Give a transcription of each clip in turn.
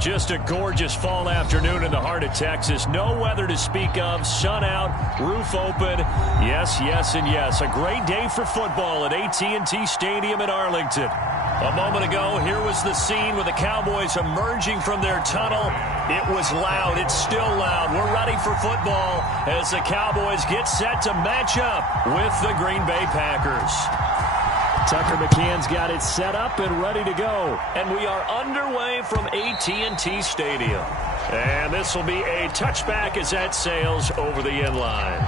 Just a gorgeous fall afternoon in the heart of Texas. No weather to speak of. Sun out, roof open. Yes, yes, and yes. A great day for football at AT&T Stadium in Arlington. A moment ago, here was the scene with the Cowboys emerging from their tunnel. It was loud. It's still loud. We're ready for football as the Cowboys get set to match up with the Green Bay Packers. Tucker McCann's got it set up and ready to go. And we are underway from AT&T Stadium. And this will be a touchback as that sails over the end line.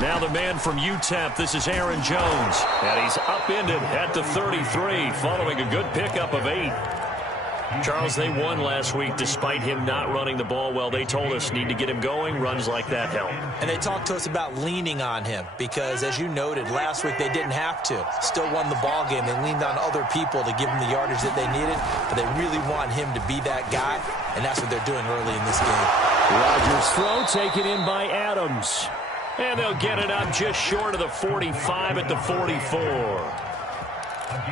Now the man from UTEP, this is Aaron Jones. And he's upended at the 33 following a good pickup of 8. Charles, they won last week despite him not running the ball well. They told us need to get him going. Runs like that help. And they talked to us about leaning on him because, as you noted, last week they didn't have to. Still won the ball game. They leaned on other people to give them the yardage that they needed, but they really want him to be that guy, and that's what they're doing early in this game. Rodgers' throw taken in by Adams. And they'll get it up just short of the 45 at the 44.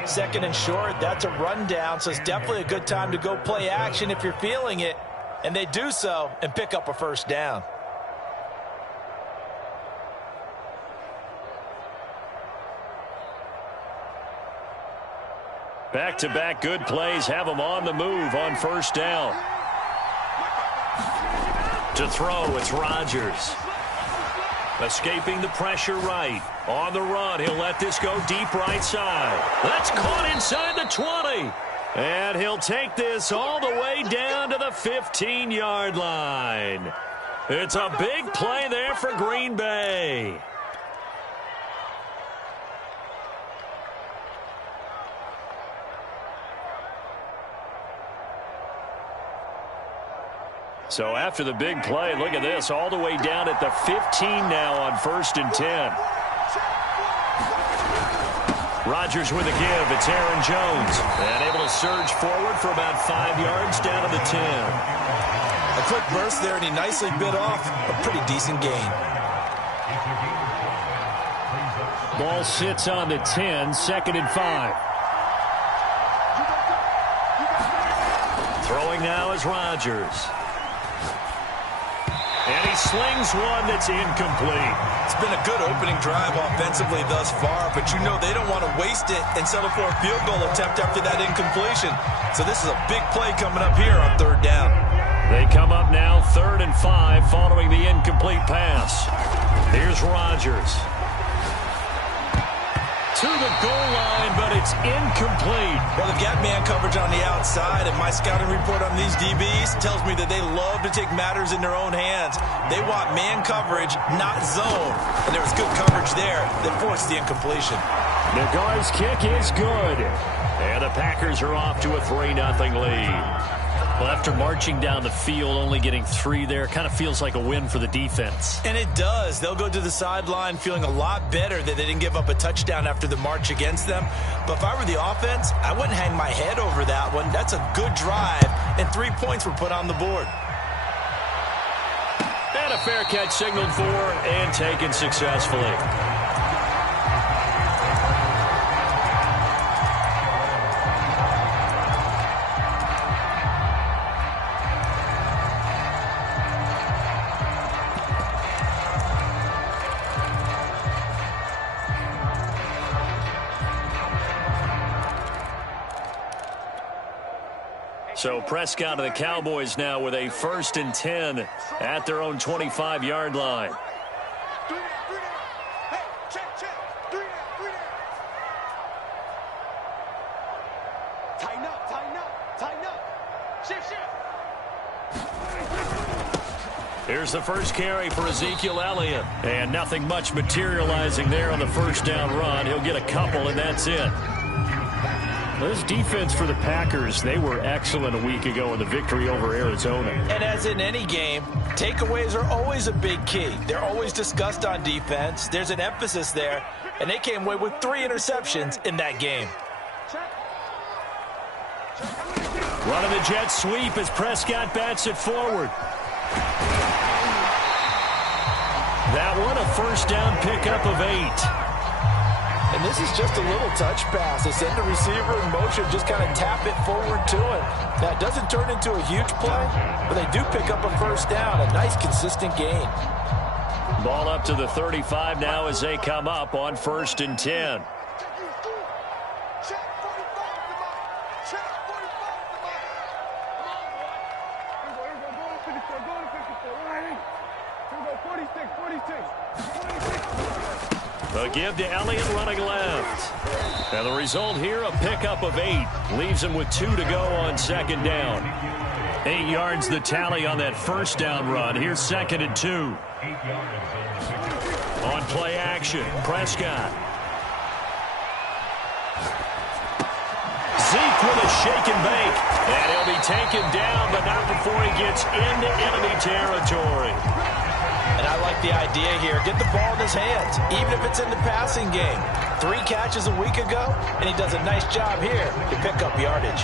Second and short, that's a rundown, so it's definitely a good time to go play action if you're feeling it. And they do so and pick up a first down. Back-to-back good plays have them on the move on first down. To throw, it's Rodgers. Escaping the pressure right. On the run, he'll let this go deep right side. That's caught inside the 20. And he'll take this all the way down to the 15-yard line. It's a big play there for Green Bay. So after the big play, look at this, all the way down at the 15 now on 1st and 10. Rodgers with a give. It's Aaron Jones. And able to surge forward for about 5 yards down to the 10. A quick burst there, and he nicely bit off a pretty decent gain. Ball sits on the 10, 2nd and 5. Throwing now is Rodgers. And he slings one that's incomplete. It's been a good opening drive offensively thus far, but you know they don't want to waste it and settle for a field goal attempt after that incompletion. So this is a big play coming up here on 3rd down. They come up now 3rd and 5 following the incomplete pass. Here's Rodgers. To the goal line, but it's incomplete. Well, they've got man coverage on the outside, and my scouting report on these DBs tells me that they love to take matters in their own hands. They want man coverage, not zone. And there was good coverage there that forced the incompletion. The guard's kick is good. And the Packers are off to a 3-0 lead. Well, after marching down the field, only getting 3 there, kind of feels like a win for the defense. And it does. They'll go to the sideline feeling a lot better that they didn't give up a touchdown after the march against them. But if I were the offense, I wouldn't hang my head over that one. That's a good drive, and 3 points were put on the board. And a fair catch signaled for and taken successfully. So Prescott and the Cowboys now with a 1st and 10 at their own 25-yard line. Tighten up, tighten up, tighten up. Shift. Here's the first carry for Ezekiel Elliott. And nothing much materializing there on the first down run. He'll get a couple, and that's it. This defense for the Packers, they were excellent a week ago in the victory over Arizona. And as in any game, takeaways are always a big key. They're always discussed on defense. There's an emphasis there, and they came away with 3 interceptions in that game. Running the jet sweep as Prescott bats it forward. That one a first down pickup of 8. And this is just a little touch pass. They send the receiver in motion, just kind of tap it forward to him. That doesn't turn into a huge play, but they do pick up a first down. A nice, consistent gain. Ball up to the 35 now as they come up on 1st and 10. A give to Elliott running left. And the result here, a pickup of 8. Leaves him with 2 to go on 2nd down. 8 yards the tally on that first down run. Here's 2nd and 2. On play action, Prescott. Zeke with a shake and bake. And he'll be taken down, but not before he gets into enemy territory. And I like the idea here. Get the ball in his hands, even if it's in the passing game. 3 catches a week ago, and he does a nice job here to pick up yardage.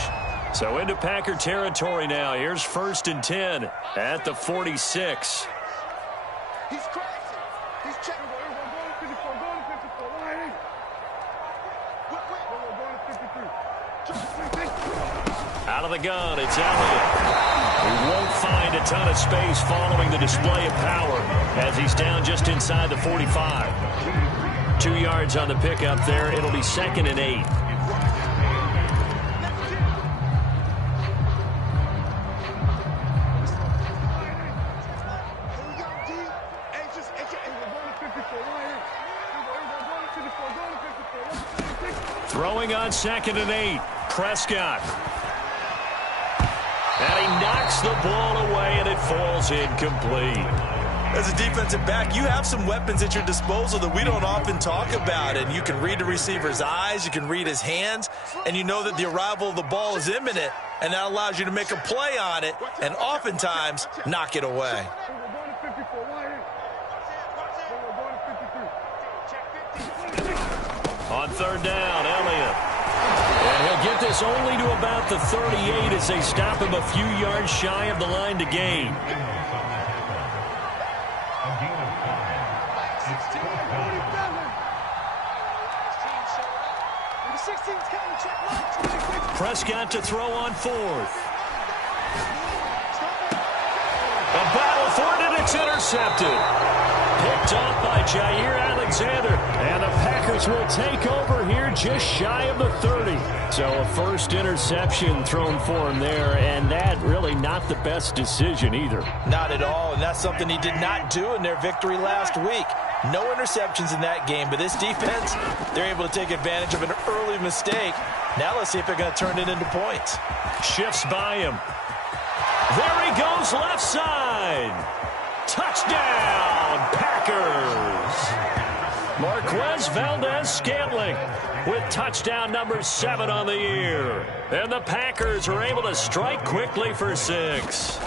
So into Packer territory now. Here's 1st and 10 at the 46. He's crazy. He's checking. Out of the gun, it's Elliott. He won't find a ton of space following the display of power as he's down just inside the 45. 2 yards on the pickup there. It'll be 2nd and 8. Throwing on 2nd and 8. Prescott. And he knocks the ball away, and it falls incomplete. As a defensive back, you have some weapons at your disposal that we don't often talk about. And you can read the receiver's eyes, you can read his hands, and you know that the arrival of the ball is imminent, and that allows you to make a play on it and oftentimes knock it away. On 3rd down, Elliott. And he'll get this only to about the 38 as they stop him a few yards shy of the line to gain. Prescott to throw on 4th. A battle for it, and it's intercepted. Picked off by Jair Alexander. And the Packers will take over here just shy of the 30. So a first interception thrown for him there, and that really not the best decision either. Not at all, and that's something he did not do in their victory last week. No interceptions in that game, but this defense, they're able to take advantage of an early mistake. Now let's see if they're going to turn it into points. Shifts by him. There he goes left side. Touchdown, Packers. Marquez Valdez-Scantling with touchdown number 7 on the year. And the Packers are able to strike quickly for 6.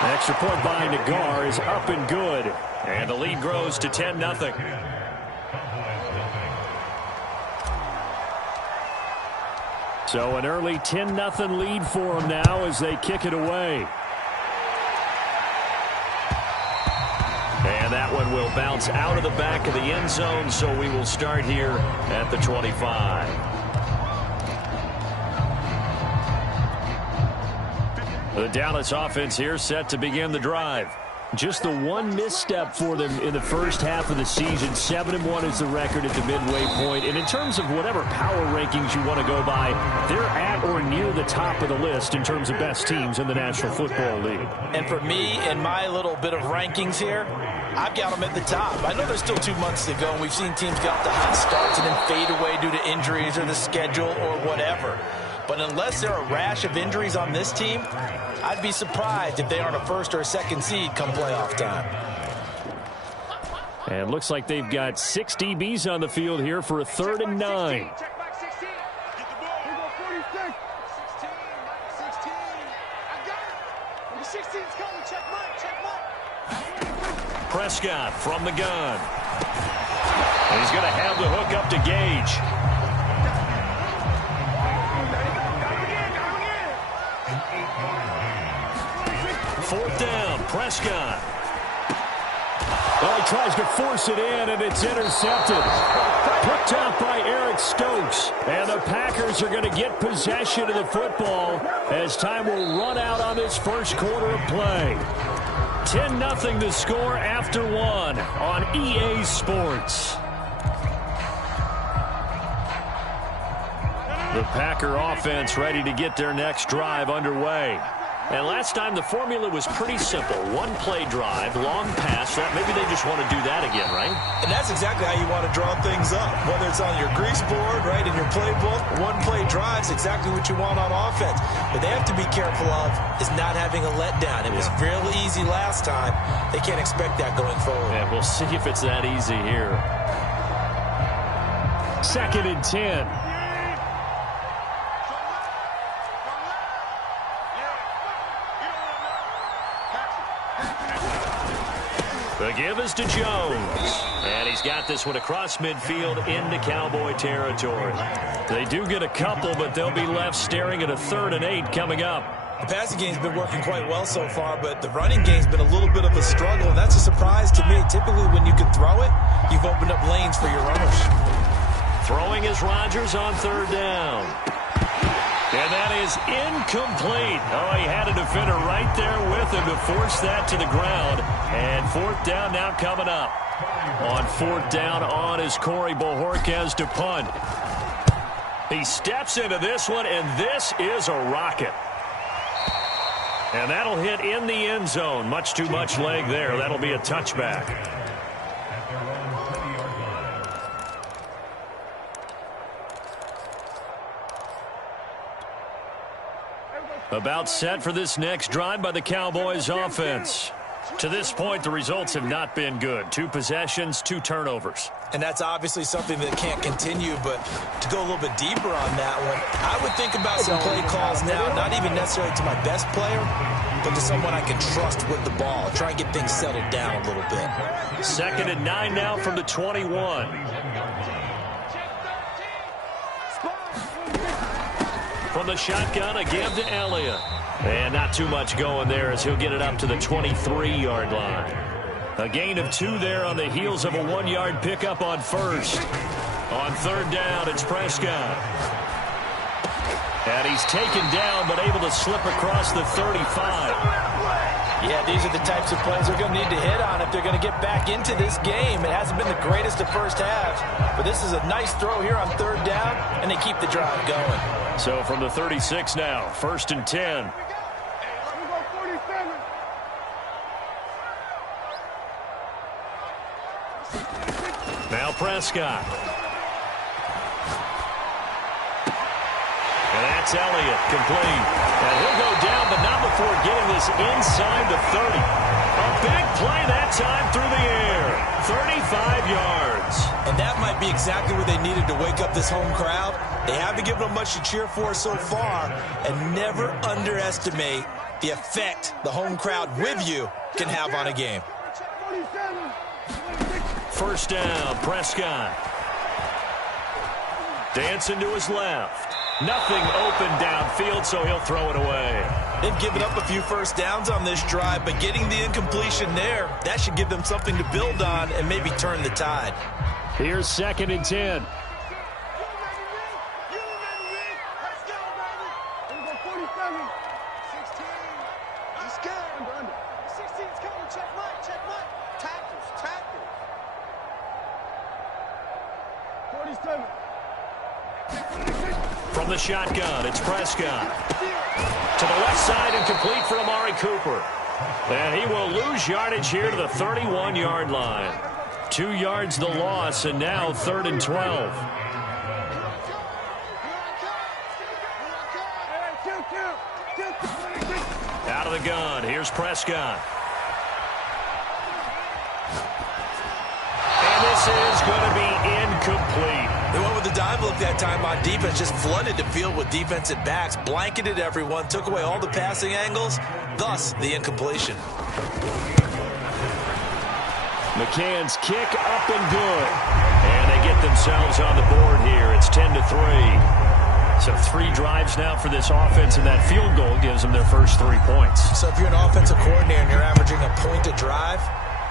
Extra point by Nagar is up and good. And the lead grows to 10-0. So an early 10-0 lead for them now as they kick it away. And that one will bounce out of the back of the end zone, so we will start here at the 25. The Dallas offense here set to begin the drive. Just the one misstep for them in the first half of the season. 7-1 is the record at the midway point. And in terms of whatever power rankings you want to go by, they're at or near the top of the list in terms of best teams in the National Football League. And for me, in my little bit of rankings here, I've got them at the top. I know there's still 2 months to go, and we've seen teams get off to hot starts and then fade away due to injuries or the schedule or whatever. But unless there are a rash of injuries on this team, I'd be surprised if they aren't a 1st or a 2nd seed come playoff time. And looks like they've got 6 DBs on the field here for a 3rd and 9. Check back 16. Get the ball. Here go 46. 16. 16. I got it. Number 16's coming. Check Mike. Check Mike. Prescott from the gun. And he's going to have the hook up to Gage. Fourth down, Prescott. Well, he tries to force it in, and it's intercepted. Picked out by Eric Stokes. And the Packers are going to get possession of the football as time will run out on this first quarter of play. 10-0 the score after 1 on EA Sports. The Packer offense ready to get their next drive underway. And last time the formula was pretty simple. 1-play drive, long pass. Thought maybe they just want to do that again, right? And that's exactly how you want to draw things up. Whether it's on your grease board, right, in your playbook, 1-play drives, exactly what you want on offense. What they have to be careful of is not having a letdown. It was real easy last time. They can't expect that going forward. Yeah, we'll see if it's that easy here. 2nd and 10. The give is to Jones. And he's got this one across midfield into Cowboy territory. They do get a couple, but they'll be left staring at a 3rd and 8 coming up. The passing game's been working quite well so far, but the running game's been a little bit of a struggle, and that's a surprise to me. Typically, when you can throw it, you've opened up lanes for your runners. Throwing is Rodgers on 3rd down. And that is incomplete. Oh, he had a defender right there with him to force that to the ground. And 4th down now coming up. On 4th down on is Corey Bojorquez to punt. He steps into this one, and this is a rocket. And that'll hit in the end zone. Much too much leg there. That'll be a touchback. About set for this next drive by the Cowboys offense. To this point, the results have not been good. 2 possessions, 2 turnovers. And that's obviously something that can't continue, but to go a little bit deeper on that one, I would think about some play calls now, not even necessarily to my best player, but to someone I can trust with the ball. Try and get things settled down a little bit. 2nd and 9 now from the 21. From the shotgun, a give to Elliott. And not too much going there as he'll get it up to the 23-yard line. A gain of 2 there on the heels of a 1-yard pickup on 1st. On 3rd down, it's Prescott. And he's taken down but able to slip across the 35. Yeah, these are the types of plays they're going to need to hit on if they're going to get back into this game. It hasn't been the greatest of first halves, but this is a nice throw here on 3rd down, and they keep the drive going. So from the 36 now, 1st and 10. Now Prescott. And that's Elliott, complete. And he'll go down, but not before getting this inside the 30. A big play that time through the air. 35 yards. And that might be exactly what they needed to wake up this home crowd. They haven't given them much to cheer for so far. And never underestimate the effect the home crowd with you can have on a game. 1st down, Prescott. Dancing to his left. Nothing open downfield, so he'll throw it away. They've given up a few 1st downs on this drive, but getting the incompletion there, that should give them something to build on and maybe turn the tide. Here's 2nd and 10. From the shotgun, it's Prescott. To the left side and complete for Amari Cooper. And he will lose yardage here to the 31-yard line. 2 yards the loss, and now 3rd and 12. Out of the gun, here's Prescott. And this is going to be incomplete. They went with the dime look that time on defense, just flooded the field with defensive backs, blanketed everyone, took away all the passing angles, thus the incompletion. McCann's kick up and good. And they get themselves on the board here. It's 10-3. So 3 drives now for this offense, and that field goal gives them their first 3 points. So if you're an offensive coordinator and you're averaging a point a drive,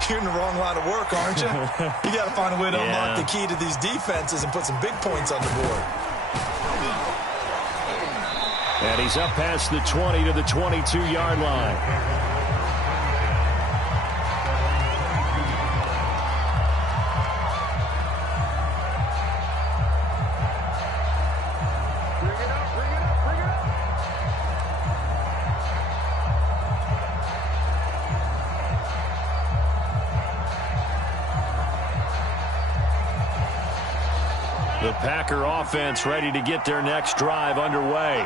you're in the wrong line of work, aren't you? You got to find a way to unlock the key to these defenses and put some big points on the board. And he's up past the 20 to the 22-yard line. The Packer offense ready to get their next drive underway.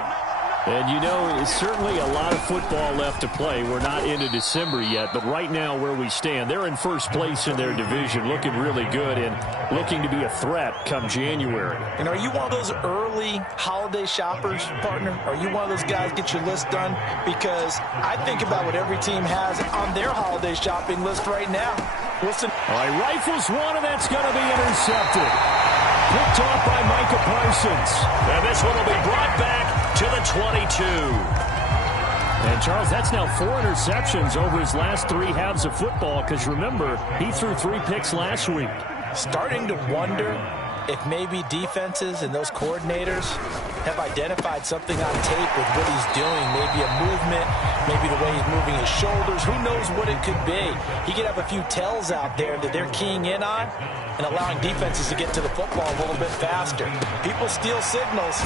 And, you know, it's certainly a lot of football left to play. We're not into December yet, but right now where we stand, they're in first place in their division, looking really good and looking to be a threat come January. And are you one of those early holiday shoppers, partner? Are you one of those guys get your list done? Because I think about what every team has on their holiday shopping list right now. Wilson. All right, rifles one, and that's going to be intercepted. Picked off by Micah Parsons. And this one will be brought back to the 22. And, Charles, that's now 4 interceptions over his last 3 halves of football because, remember, he threw 3 picks last week. Starting to wonder if maybe defenses and those coordinators have identified something on tape with what he's doing. Maybe a movement, maybe the way he's moving his shoulders. Who knows what it could be? He could have a few tells out there that they're keying in on and allowing defenses to get to the football a little bit faster. People steal signals.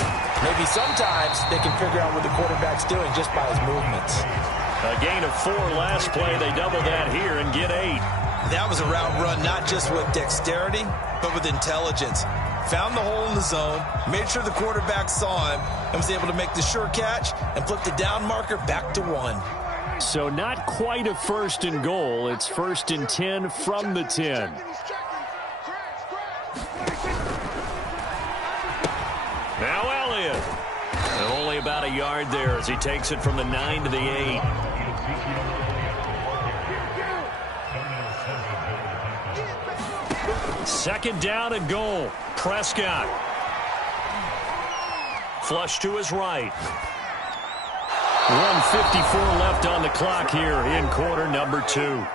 Maybe sometimes they can figure out what the quarterback's doing just by his movements. A gain of 4 last play. They double that here and get 8. That was a route run not just with dexterity, but with intelligence. Found the hole in the zone, made sure the quarterback saw him, and was able to make the sure catch and flip the down marker back to 1. So not quite a 1st and goal. It's 1st and 10 from the 10. Now Elliott. And only about a yard there as he takes it from the 9 to the 8. Second down and goal. Prescott. Flush to his right. 1:54 left on the clock here in quarter number 2.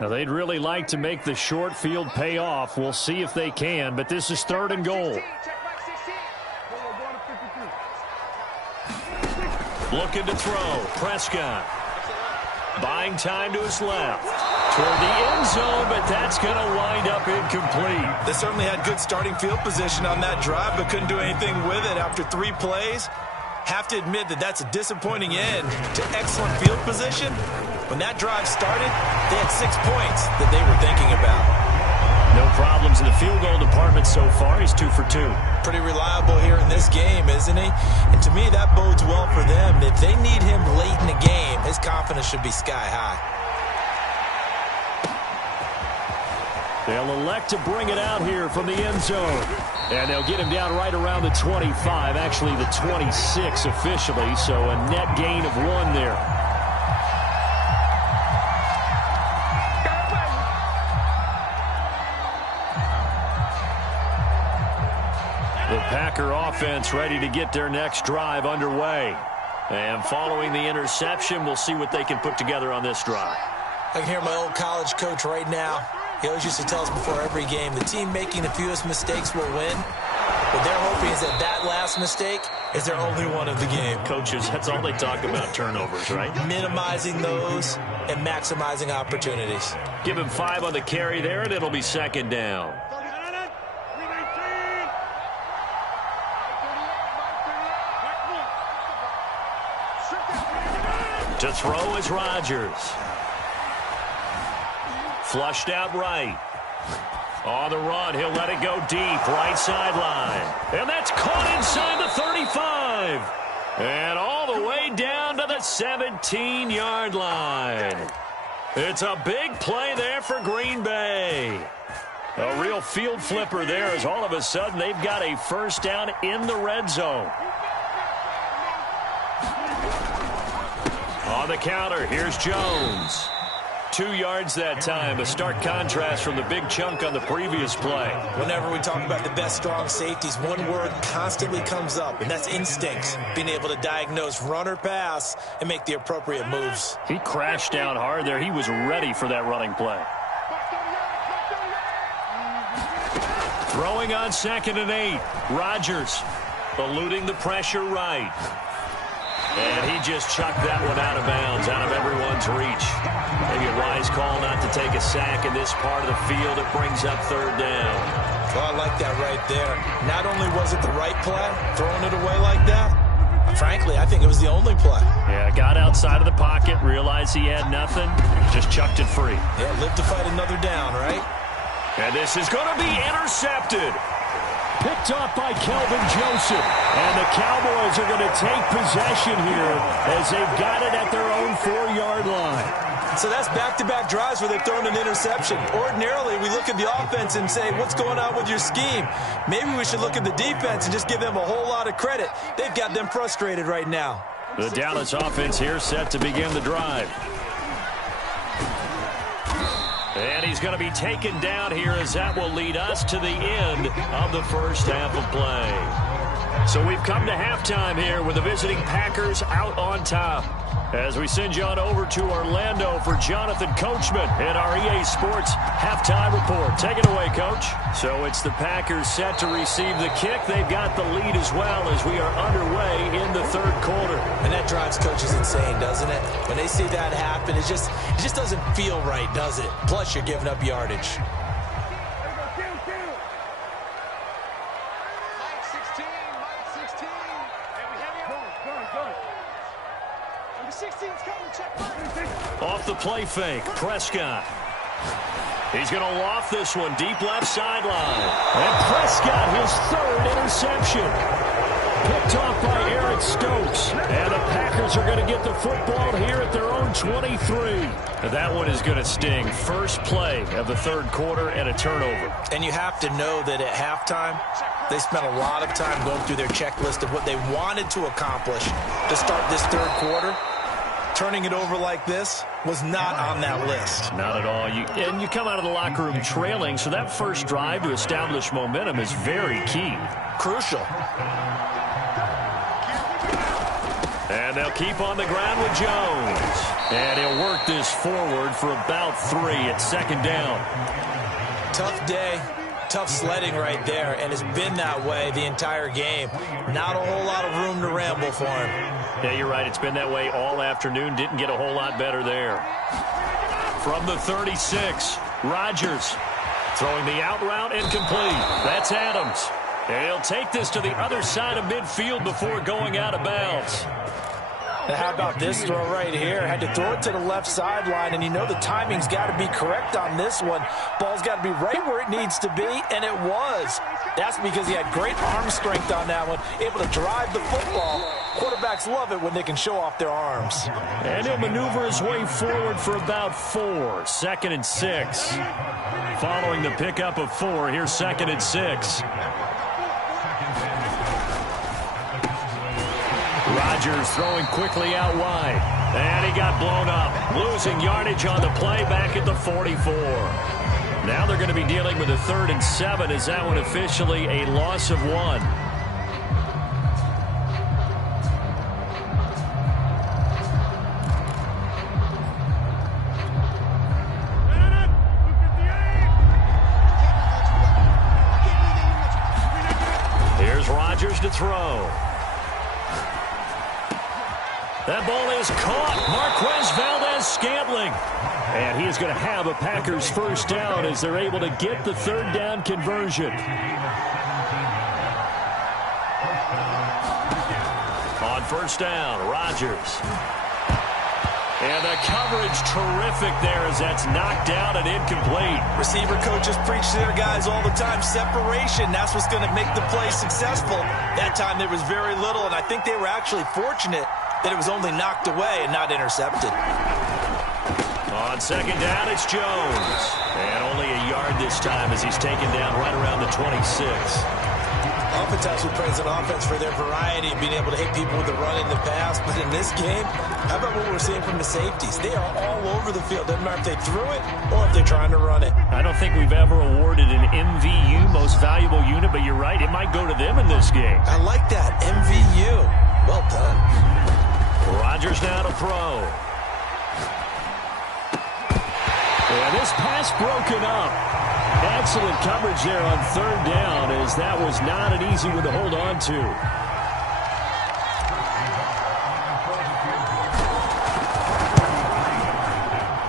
Now, they'd really like to make the short field pay off. We'll see if they can, but this is 3rd and goal. Looking to throw. Prescott. Buying time to his left. Toward the end zone, but that's going to wind up incomplete. They certainly had good starting field position on that drive, but couldn't do anything with it after 3 plays. Have to admit that that's a disappointing end to excellent field position. When that drive started, they had 6 points that they were thinking about. No problems in the field goal department so far. He's 2 for 2. Pretty reliable here in this game, isn't he? And to me, that bodes well for them. If they need him late in the game, his confidence should be sky high. They'll elect to bring it out here from the end zone. And they'll get him down right around the 25, actually the 26 officially, so a net gain of 1 there. The Packer offense ready to get their next drive underway. And following the interception, we'll see what they can put together on this drive. I can hear my old college coach right now. He always used to tell us before every game, the team making the fewest mistakes will win. What they're hoping is that that last mistake is their only one of the game. Coaches, that's all they talk about, turnovers, right? Minimizing those and maximizing opportunities. Give him 5 on the carry there, and it'll be 2nd down. To throw is Rodgers. Flushed out right. On the run, he'll let it go deep, right sideline. And that's caught inside the 35. And all the way down to the 17-yard line. It's a big play there for Green Bay. A real field flipper there as all of a sudden they've got a first down in the red zone. On the counter, here's Jones. 2 yards that time, a stark contrast from the big chunk on the previous play. Whenever we talk about the best strong safeties, one word constantly comes up, and that's instincts. Being able to diagnose run or pass and make the appropriate moves. He crashed down hard there. He was ready for that running play. Throwing on 2nd and 8. Rodgers eluding the pressure right. And he just chucked that one out of bounds, out of everyone's reach. Maybe a wise call not to take a sack in this part of the field. It brings up 3rd down. Well, I like that right there. Not only was it the right play, throwing it away like that, frankly, I think it was the only play. Yeah, got outside of the pocket, realized he had nothing, just chucked it free. Yeah, lived to fight another down, right? And this is going to be intercepted. Picked up by Kelvin Joseph. And the Cowboys are going to take possession here as they've got it at their own 4-yard line. So that's back-to-back drives where they've thrown an interception. Ordinarily, we look at the offense and say, what's going on with your scheme? Maybe we should look at the defense and just give them a whole lot of credit. They've got them frustrated right now. The Dallas offense here set to begin the drive. And he's going to be taken down here as that will lead us to the end of the first half of play. So we've come to halftime here with the visiting Packers out on top. As we send you on over to Orlando for Jonathan Coachman in our EA Sports Halftime Report. Take it away, Coach. So it's the Packers set to receive the kick. They've got the lead as well as we are underway in the 3rd quarter. And that drives coaches insane, doesn't it? When they see that happen, it just doesn't feel right, does it? Plus, you're giving up yardage. Off the play fake, Prescott. He's going to loft this one deep left sideline. And Prescott, his 3rd interception. Picked off by Eric Stokes. And the Packers are going to get the football here at their own 23. That one is going to sting. First play of the 3rd quarter and a turnover. And you have to know that at halftime, they spent a lot of time going through their checklist of what they wanted to accomplish to start this 3rd quarter. Turning it over like this was not on that list. Not at all. And you come out of the locker room trailing, so that first drive to establish momentum is very key. Crucial. And they'll keep on the ground with Jones. And he'll work this forward for about 3 at 2nd down. Tough day. Tough sledding right there, and it's been that way the entire game. Not a whole lot of room to ramble for him. Yeah, you're right. It's been that way all afternoon. Didn't get a whole lot better there. From the 36, Rodgers throwing the out route incomplete. That's Adams. And he'll take this to the other side of midfield before going out of bounds. Now how about this throw right here? Had to throw it to the left sideline, and you know the timing's got to be correct on this one. Ball's got to be right where it needs to be, and it was. That's because he had great arm strength on that one, able to drive the football. Quarterbacks love it when they can show off their arms. And he'll maneuver his way forward for about 4. 2nd and 6. Following the pickup of 4, here's 2nd and 6. Rodgers throwing quickly out wide. And he got blown up. Losing yardage on the play back at the 44. Now they're going to be dealing with a 3rd and 7. Is that one officially a loss of 1? Here's Rodgers to throw. That ball is caught. Marquez Valdez-Scantling. And he is going to have a Packers first down as they're able to get the 3rd down conversion. On first down, Rodgers. And the coverage terrific there as that's knocked down and incomplete. Receiver coaches preach to their guys all the time. Separation, that's what's going to make the play successful. That time there was very little, and I think they were actually fortunate that it was only knocked away and not intercepted. On second down, it's Jones. And only a yard this time as he's taken down right around the 26. Oftentimes we praise an offense for their variety of being able to hit people with the run and the pass. But in this game, how about what we're seeing from the safeties? They are all over the field. Doesn't matter if they threw it or if they're trying to run it. I don't think we've ever awarded an MVU, most valuable unit, but you're right. It might go to them in this game. I like that. MVU. Well done. Rodgers now to throw. And this pass broken up. Excellent coverage there on third down, as that was not an easy one to hold on to.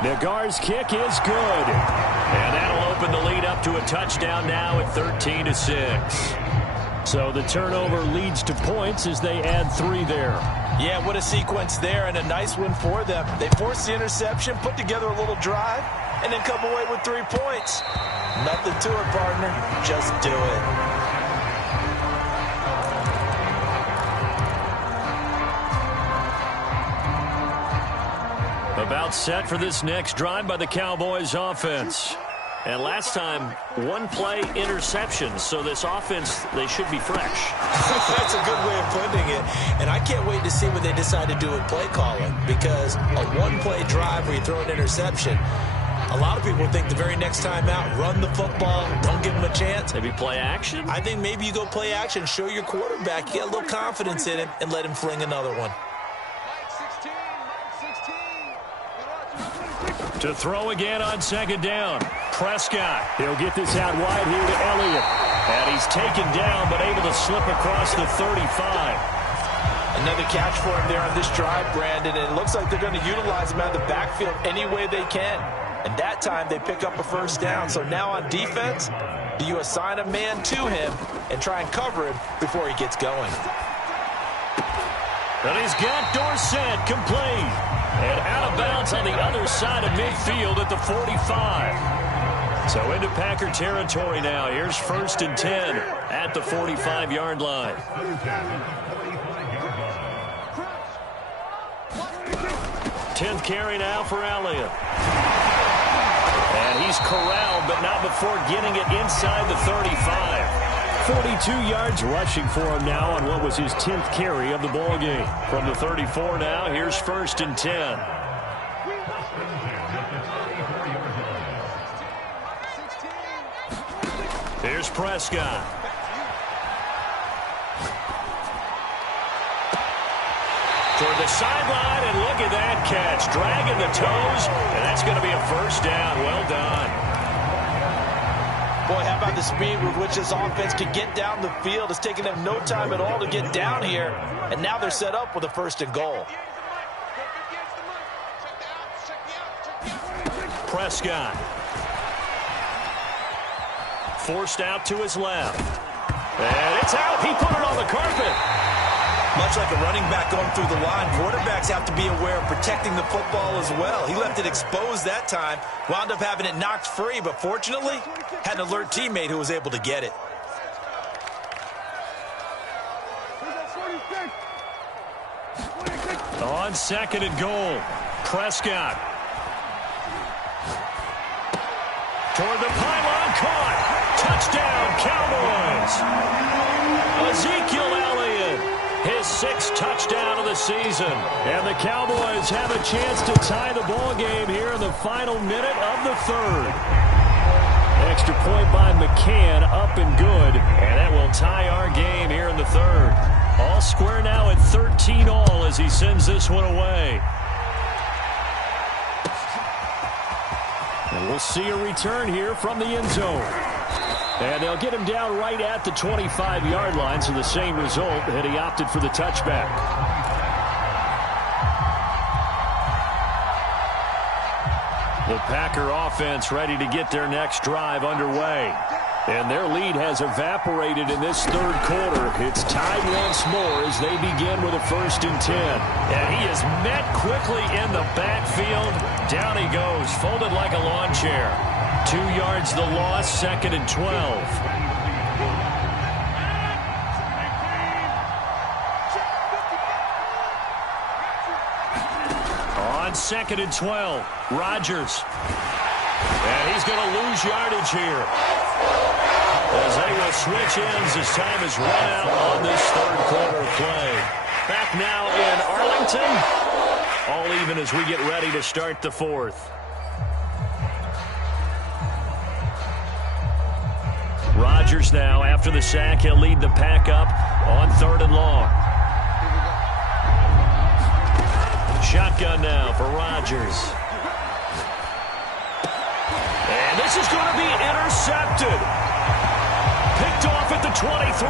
Nagar's kick is good. And that'll open the lead up to a touchdown now at 13-6. So the turnover leads to points as they add 3 there. Yeah, what a sequence there, and a nice one for them. They forced the interception, put together a little drive, and then come away with 3 points. Nothing to it, partner. Just do it. About set for this next drive by the Cowboys offense. And last time, 1-play interception. So this offense, they should be fresh. That's a good way of putting it. And I can't wait to see what they decide to do with play calling. Because a 1-play drive where you throw an interception, a lot of people think the very next time out, run the football, don't give them a chance. Maybe play action? I think maybe you go play action, show your quarterback, you get a little confidence in him, and let him fling another one. To throw again on second down. Prescott. He'll get this out wide here to Elliott. And he's taken down, but able to slip across the 35. Another catch for him there on this drive, Brandon, and it looks like they're going to utilize him out of the backfield any way they can. And that time they pick up a first down. So now on defense, do you assign a man to him and try and cover him before he gets going? And he's got Dorsett complete. And out of bounds on the other side of midfield at the 45. So into Packer territory now. Here's 1st and 10 at the 45-yard line. 10th carry now for Elliott. And he's corralled, but not before getting it inside the 35. 42 yards rushing for him now on what was his 10th carry of the ball game. From the 34 now, here's 1st and 10. Here's Prescott. Toward the sideline, and look at that catch. Dragging the toes, and that's going to be a first down. Well done. Boy, how about the speed with which this offense can get down the field? It's taken them no time at all to get down here, and now they're set up with a 1st and goal. Prescott. Forced out to his left. And it's out. He put it on the carpet. Much like a running back going through the line, quarterbacks have to be aware of protecting the football as well. He left it exposed that time, wound up having it knocked free, but fortunately, had an alert teammate who was able to get it. On 2nd and goal, Prescott. Toward the pylon, caught. Touchdown, Cowboys. Ezekiel Elliott. His 6th touchdown of the season. And the Cowboys have a chance to tie the ball game here in the final minute of the 3rd. Extra point by McCann, up and good. And that will tie our game here in the 3rd. All square now at 13-all as he sends this one away. And we'll see a return here from the end zone. And they'll get him down right at the 25-yard line, so the same result, and he opted for the touchback. The Packer offense ready to get their next drive underway. And their lead has evaporated in this third quarter. It's tied once more as they begin with a 1st and 10. And he is met quickly in the backfield. Down he goes, folded like a lawn chair. 2 yards the loss, 2nd and 12. On 2nd and 12, Rodgers. And he's going to lose yardage here, as they will switch ends as time has run out on this third quarter play. Back now in Arlington. All even as we get ready to start the 4th. Rodgers now, after the sack, he'll lead the pack up on 3rd and long. Shotgun now for Rodgers. And this is going to be intercepted. Picked off at the 23.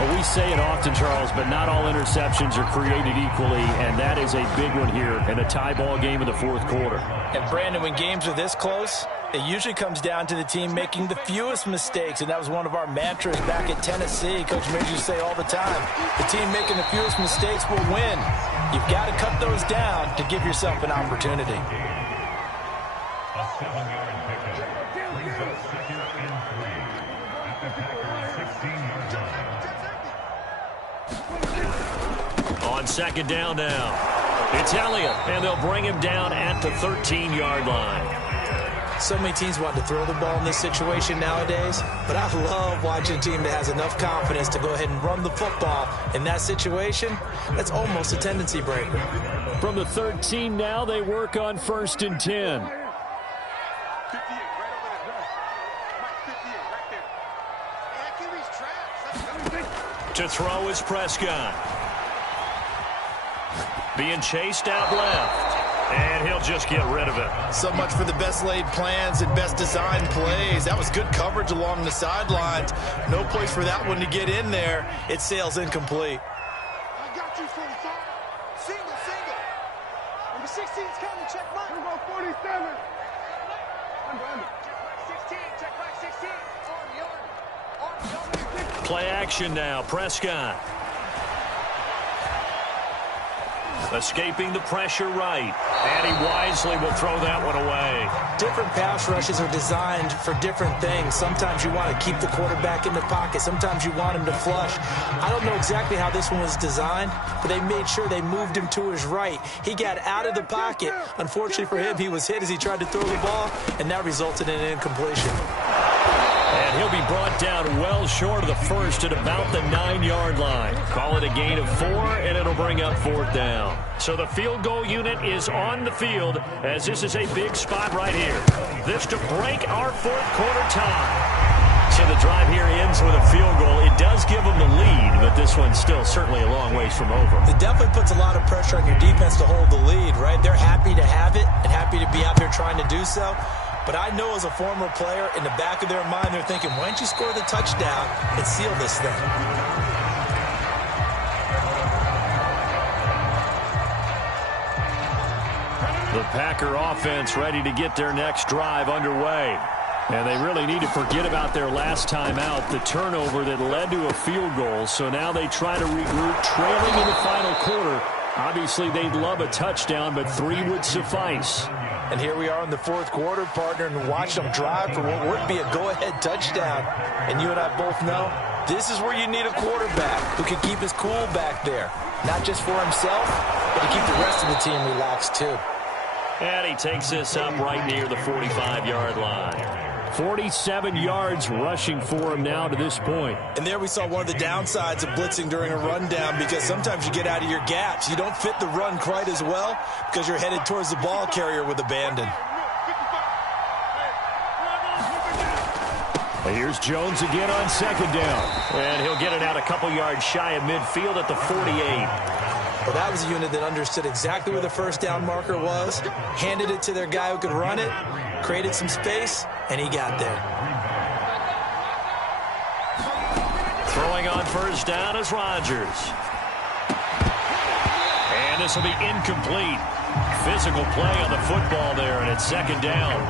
Well, we say it often, Charles, but not all interceptions are created equally, and that is a big one here in a tie ball game in the 4th quarter. And, Brandon, when games are this close, it usually comes down to the team making the fewest mistakes, and that was one of our mantras back at Tennessee. Coach made you say all the time, the team making the fewest mistakes will win. You've got to cut those down to give yourself an opportunity. A 7-yard pickup brings up 2nd and 3 at the Packers' 16-yard line. On 2nd down now, it's Elliott, and they'll bring him down at the 13-yard line. So many teams want to throw the ball in this situation nowadays, but I love watching a team that has enough confidence to go ahead and run the football. In that situation, that's almost a tendency breaker. From the 13 now, they work on 1st and 10. To throw is Prescott. Being chased out left. And he'll just get rid of it. So much for the best laid plans and best designed plays. That was good coverage along the sidelines. No place for that one to get in there. It sails incomplete. I got you, 45. Single. Number 16's coming. Check mine. Here we go, 47. Under. Check back 16. Check back 16. Arm. Play action now. Prescott. Escaping the pressure right. And he wisely will throw that one away. Different pass rushes are designed for different things. Sometimes you want to keep the quarterback in the pocket. Sometimes you want him to flush. I don't know exactly how this one was designed, but they made sure they moved him to his right. He got out of the pocket. Unfortunately for him, he was hit as he tried to throw the ball, and that resulted in an incompletion. And he'll be brought down well short of the first at about the 9-yard line. Call it a gain of 4, and it'll bring up 4th down. So the field goal unit is on the field, as this is a big spot right here. This to break our 4th quarter tie. So the drive here ends with a field goal. It does give them the lead, but this one's still certainly a long ways from over. It definitely puts a lot of pressure on your defense to hold the lead, right? They're happy to have it and happy to be out there trying to do so. But I know as a former player, in the back of their mind, they're thinking, why don't you score the touchdown and seal this thing? The Packer offense ready to get their next drive underway. And they really need to forget about their last time out, the turnover that led to a field goal. So now they try to regroup, trailing in the final quarter. Obviously, they'd love a touchdown, but 3 would suffice. And here we are in the 4th quarter, partner, and watch them drive for what would be a go-ahead touchdown. And you and I both know this is where you need a quarterback who can keep his cool back there. Not just for himself, but to keep the rest of the team relaxed too. And he takes this up right near the 45-yard line. 47 yards rushing for him now to this point. And there we saw one of the downsides of blitzing during a rundown, because sometimes you get out of your gaps. You don't fit the run quite as well because you're headed towards the ball carrier with abandon. Here's Jones again on 2nd down. And he'll get it out a couple yards shy of midfield at the 48. Well, that was a unit that understood exactly where the 1st down marker was, handed it to their guy who could run it, created some space, and he got there. Throwing on 1st down is Rodgers. And this will be incomplete. Physical play on the football there, and it's 2nd down.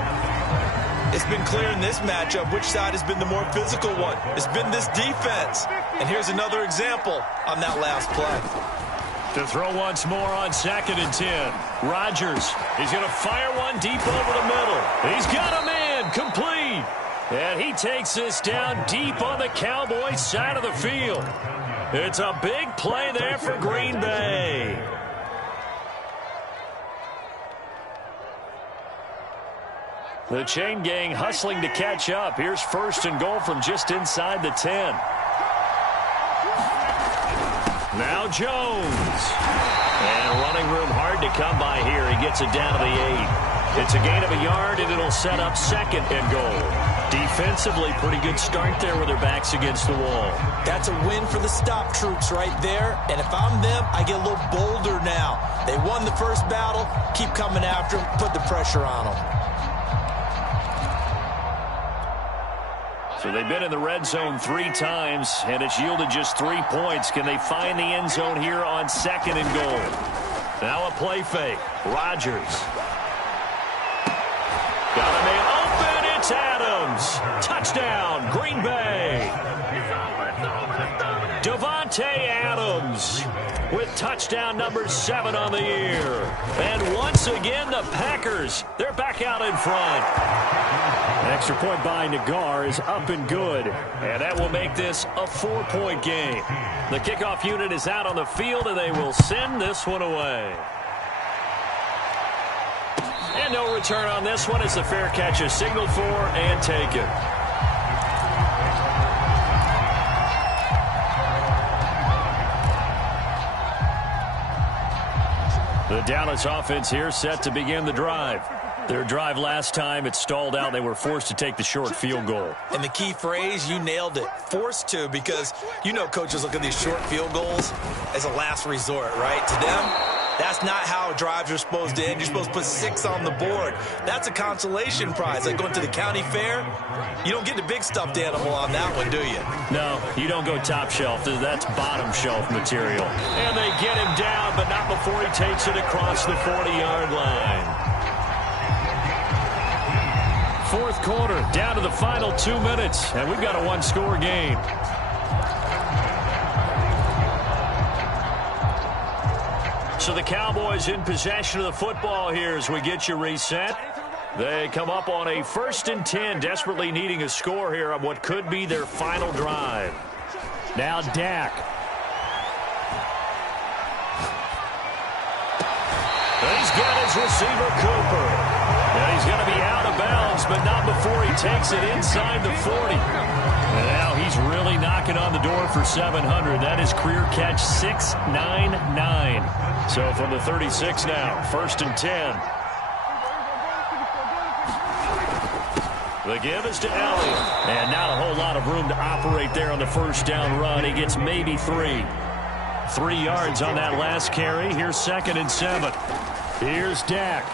It's been clear in this matchup which side has been the more physical one. It's been this defense. And here's another example on that last play. To throw once more on 2nd and 10. Rodgers, he's going to fire one deep over the middle. He's got him in, complete. And he takes this down deep on the Cowboys side of the field. It's a big play there for Green Bay. The chain gang hustling to catch up. Here's 1st and goal from just inside the 10. Now Jones. And running room hard to come by here. He gets it down to the 8. It's a gain of a yard, and it'll set up 2nd and goal. Defensively, pretty good start there with their backs against the wall. That's a win for the stop troops right there. And if I'm them, I get a little bolder now. They won the first battle. Keep coming after them. Put the pressure on them. So they've been in the red zone 3 times, and it's yielded just 3 points. Can they find the end zone here on 2nd and goal? Now a play fake. Rodgers. Got a man open. It's Adams. Touchdown, Green Bay. Devontae Adams with touchdown number 7 on the year. And once again, the Packers, they're back out in front. An extra point by Nagar is up and good. And that will make this a 4-point game. The kickoff unit is out on the field, and they will send this one away. And no return on this one as the fair catch is signaled for and taken. The Dallas offense here set to begin the drive. Their drive last time, it stalled out. They were forced to take the short field goal. And the key phrase, you nailed it, forced to, because you know coaches look at these short field goals as a last resort, right? To them, that's not how drives are supposed to end. You're supposed to put 6 on the board. That's a consolation prize. Like going to the county fair, you don't get the big stuffed animal on that one, do you? No, you don't go top shelf. That's bottom shelf material. And they get him down, but not before he takes it across the 40-yard line. 4th quarter, down to the final 2 minutes, and we've got a 1-score game. So the Cowboys in possession of the football here as we get you reset. They come up on a 1st and 10, desperately needing a score here on what could be their final drive. Now Dak. And he's got his receiver, Cooper. And he's going to be out of bounds, but not before he takes it inside the 40. And now he's really knocking on the door for 700. That is career catch 699. So from the 36 now, 1st and 10. The give is to Elliott. And not a whole lot of room to operate there on the 1st down run. He gets maybe 3. 3 yards on that last carry. Here's 2nd and 7. Here's Dak.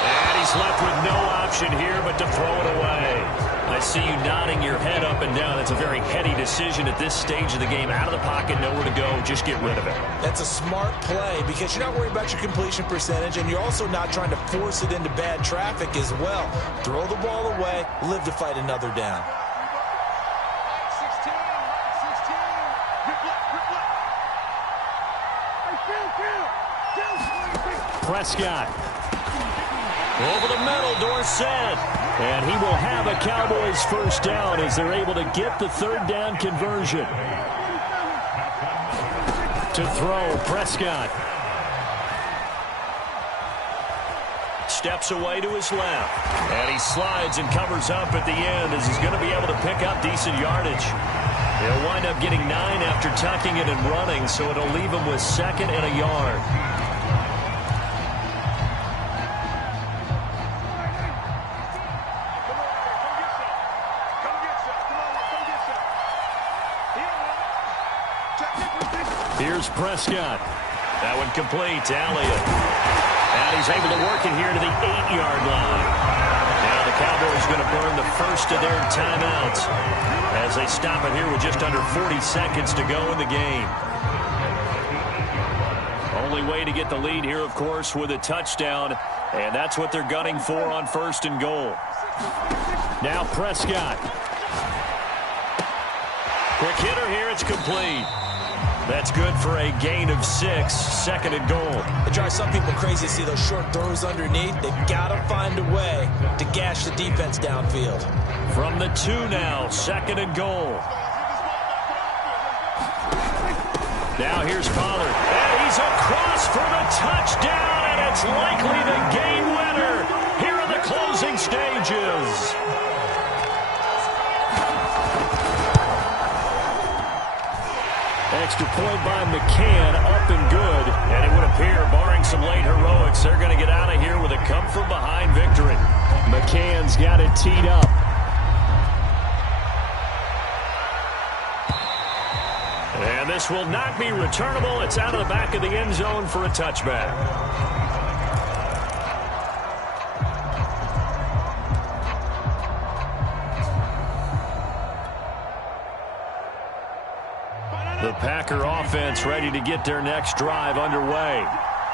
And he's left with no option here but to throw it away. I see you nodding your head up and down. It's a very heady decision at this stage of the game. Out of the pocket, nowhere to go. Just get rid of it. That's a smart play because you're not worried about your completion percentage, and you're also not trying to force it into bad traffic as well. Throw the ball away, live to fight another down. 16. Prescott. Over the middle, Dorsett. And he will have a Cowboys 1st down as they're able to get the 3rd down conversion. To throw, Prescott. Steps away to his left. And he slides and covers up at the end as he's going to be able to pick up decent yardage. He'll wind up getting 9 after tucking it and running, so it'll leave him with 2nd and a yard. Here's Prescott. That one complete to Elliott. And he's able to work it here to the 8-yard line. Now the Cowboys going to burn the 1st of their timeouts as they stop it here with just under 40 seconds to go in the game. Only way to get the lead here, of course, with a touchdown. And that's what they're gunning for on 1st and goal. Now Prescott. Quick hitter here. It's complete. That's good for a gain of 6. 2nd and goal. It drives some people crazy to see those short throws underneath. They've got to find a way to gash the defense downfield. From the 2 now. 2nd and goal. Now here's Pollard. And he's across for the touchdown, and it's likely the game winner here in the closing stages. Extra point by McCann, up and good. And it would appear, barring some late heroics, they're going to get out of here with a come-from-behind victory. McCann's got it teed up. And this will not be returnable. It's out of the back of the end zone for a touchback. The Packer offense ready to get their next drive underway.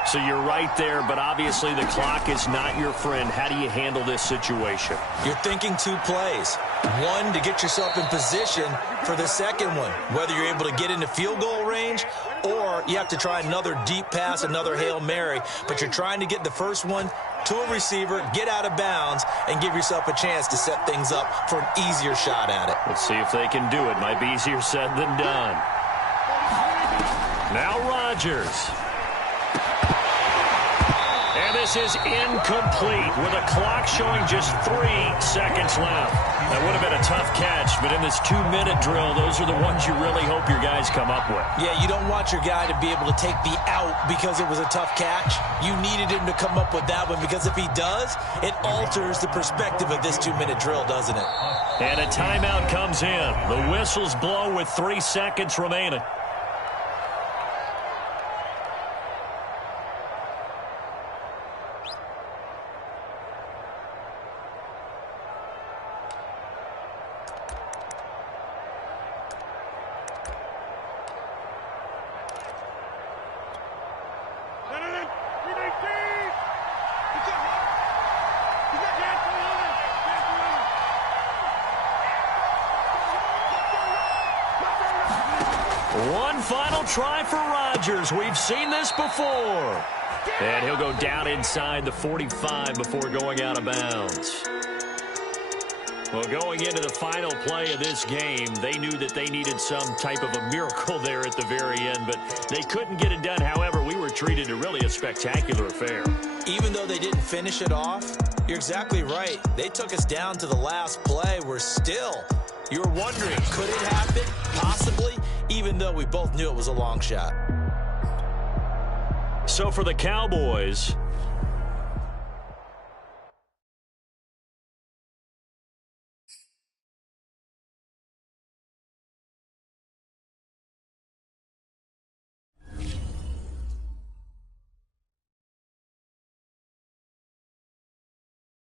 So you're right there, but obviously the clock is not your friend. How do you handle this situation? You're thinking 2 plays. One, to get yourself in position for the second one, whether you're able to get into field goal range or you have to try another deep pass, another Hail Mary, but you're trying to get the first one to a receiver, get out of bounds, and give yourself a chance to set things up for an easier shot at it. Let's see if they can do it. Might be easier said than done. Now Rodgers. And this is incomplete with a clock showing just 3 seconds left. That would have been a tough catch, but in this 2-minute drill, those are the ones you really hope your guys come up with. Yeah, you don't want your guy to be able to take the out because it was a tough catch. You needed him to come up with that one because if he does, it alters the perspective of this 2-minute drill, doesn't it? And a timeout comes in. The whistles blow with 3 seconds remaining. One final try for Rodgers. We've seen this before. And he'll go down inside the 45 before going out of bounds. Well, going into the final play of this game, they knew that they needed some type of a miracle there at the very end, but they couldn't get it done. However, we were treated to really a spectacular affair. Even though they didn't finish it off, you're exactly right. They took us down to the last play. We're still, you're wondering, could it happen? Possibly, even though we both knew it was a long shot. So for the Cowboys,